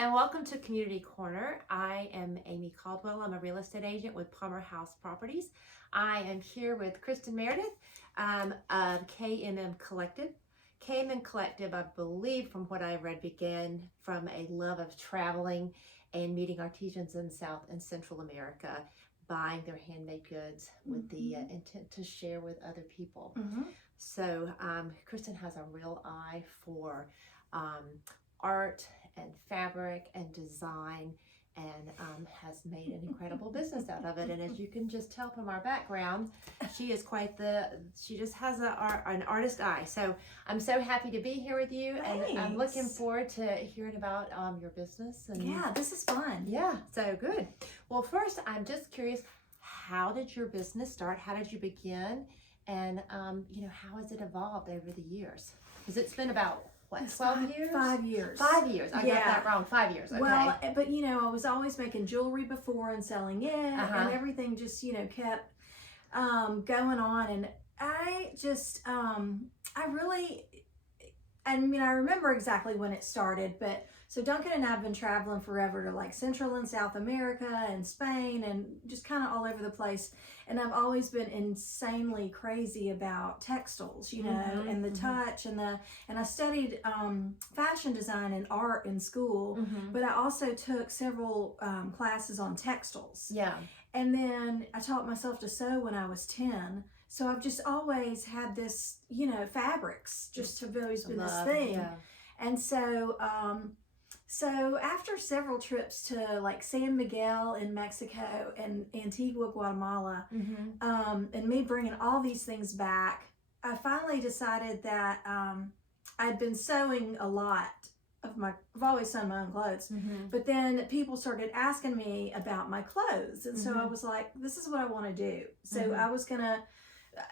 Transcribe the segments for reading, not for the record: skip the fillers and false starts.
and welcome to Community Corner. I am Amy Caldwell. I'm a real estate agent with Palmer House Properties. I am here with Kristen Meredith of KMM Collective. KMM Collective, I believe from what I read, began from a love of traveling and meeting artisans in South and Central America, buying their handmade goods with the intent to share with other people. So Kristen has a real eye for art and fabric and design, and has made an incredible business out of it. And as you can just tell from our background, she is she just has an artist eye. So I'm so happy to be here with you. Thanks. And I'm looking forward to hearing about your business. And yeah, this is fun. Yeah, so good. Well, first, I'm just curious, how did your business start? How did you begin? And how has it evolved over the years? Because it's been about, what, 12 years? 5 years. 5 years. I got that wrong. 5 years. Okay. Well, but I was always making jewelry before and selling it, and everything just kept going on. And I just I remember exactly when it started. But so Duncan and I have been traveling forever to like Central and South America and Spain and just kind of all over the place. And I've always been insanely crazy about textiles, and the touch and I studied fashion design and art in school, but I also took several classes on textiles. Yeah. And then I taught myself to sew when I was 10. So I've just always had this, fabrics just have always been this thing. Yeah. And so, so after several trips to like San Miguel in Mexico and Antigua, Guatemala, and me bringing all these things back, I finally decided that I'd been sewing a lot I've always sewn my own clothes, but then people started asking me about my clothes. And so I was like, this is what I want to do. So I was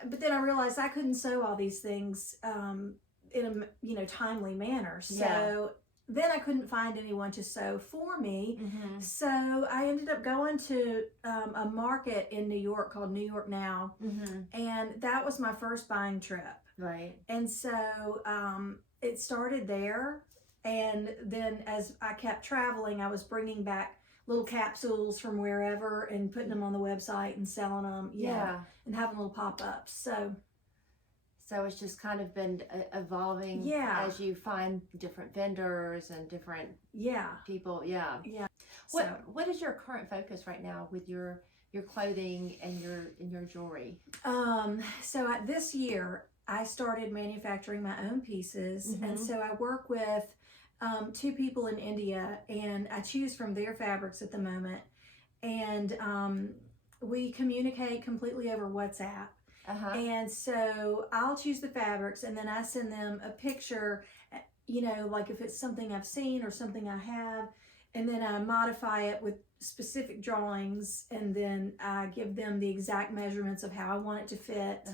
but then I realized I couldn't sew all these things in a timely manner. So then I couldn't find anyone to sew for me. So I ended up going to a market in New York called New York Now. And that was my first buying trip. Right. And so it started there. And then as I kept traveling, I was bringing back little capsules from wherever and putting them on the website and selling them. And having little pop-ups. So it's just kind of been evolving as you find different vendors and different people. Yeah. What is your current focus right now with your clothing and your jewelry? So this year I started manufacturing my own pieces, and so I work with 2 people in India, and I choose from their fabrics at the moment, and we communicate completely over WhatsApp. And so I'll choose the fabrics, and then I send them a picture, like if it's something I've seen or something I have, and then I modify it with specific drawings, and then I give them the exact measurements of how I want it to fit.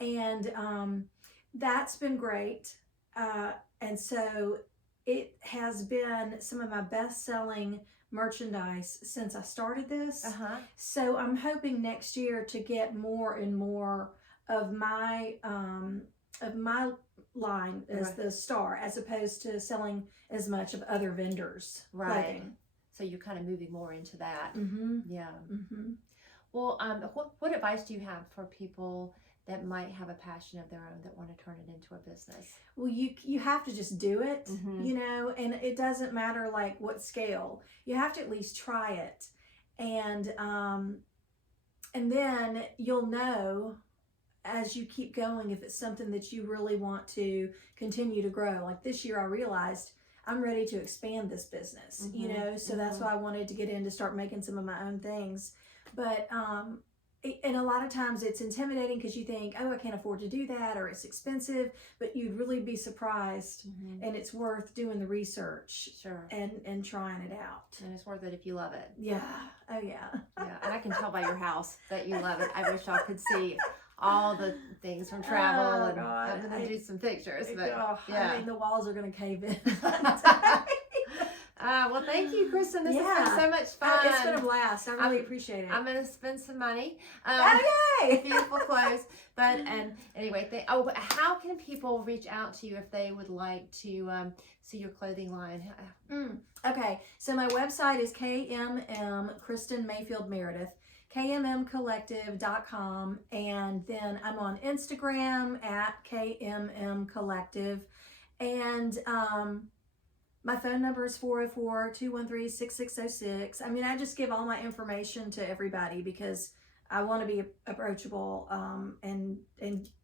And that's been great. And so it has been some of my best-selling merchandise since I started this. So I'm hoping next year to get more and more of my line as the star, as opposed to selling as much of other vendors' clothing. So you're kind of moving more into that. Well, what advice do you have for people that might have a passion of their own that want to turn it into a business? Well, you have to just do it, and it doesn't matter like what scale. You have to at least try it, and then you'll know as you keep going if it's something that you really want to continue to grow. Like this year I realized I'm ready to expand this business, so that's why I wanted to get in to start making some of my own things. But and a lot of times it's intimidating because you think, oh, I can't afford to do that, or it's expensive, but you'd really be surprised, and it's worth doing the research and trying it out. And it's worth it if you love it. Yeah. Oh, yeah. Yeah, and I can tell by your house that you love it. I wish y'all could see all the things from travel, and I'm going to do some pictures. But I mean, the walls are going to cave in. Well, thank you, Kristen. This has Yeah. been so much fun. It's been a blast. I really appreciate it. I'm going to spend some money. Okay. Beautiful clothes. And anyway, but how can people reach out to you if they would like to see your clothing line? Okay, so my website is KMM Kristen Mayfield Meredith, KMMcollective.com, and then I'm on Instagram at KMM Collective, and my phone number is 404-213-6606. I mean, I just give all my information to everybody because I want to be approachable and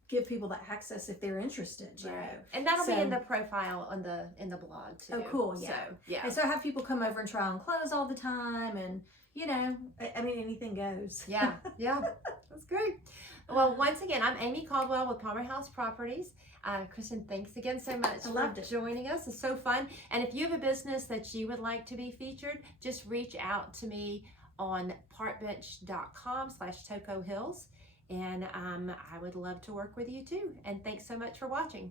give people that access if they're interested. You know? And that'll be in the profile in the blog too. Oh, cool! Yeah, So, yeah. And so I have people come over and try on clothes all the time, and you know, I mean, anything goes. Yeah, that's great. Well, once again, I'm Amy Caldwell with Palmer House Properties. Kristen, thanks again so much for joining us. It's so fun. And if you have a business that you would like to be featured, just reach out to me on parkbench.com/TocoHills. And I would love to work with you too. And thanks so much for watching.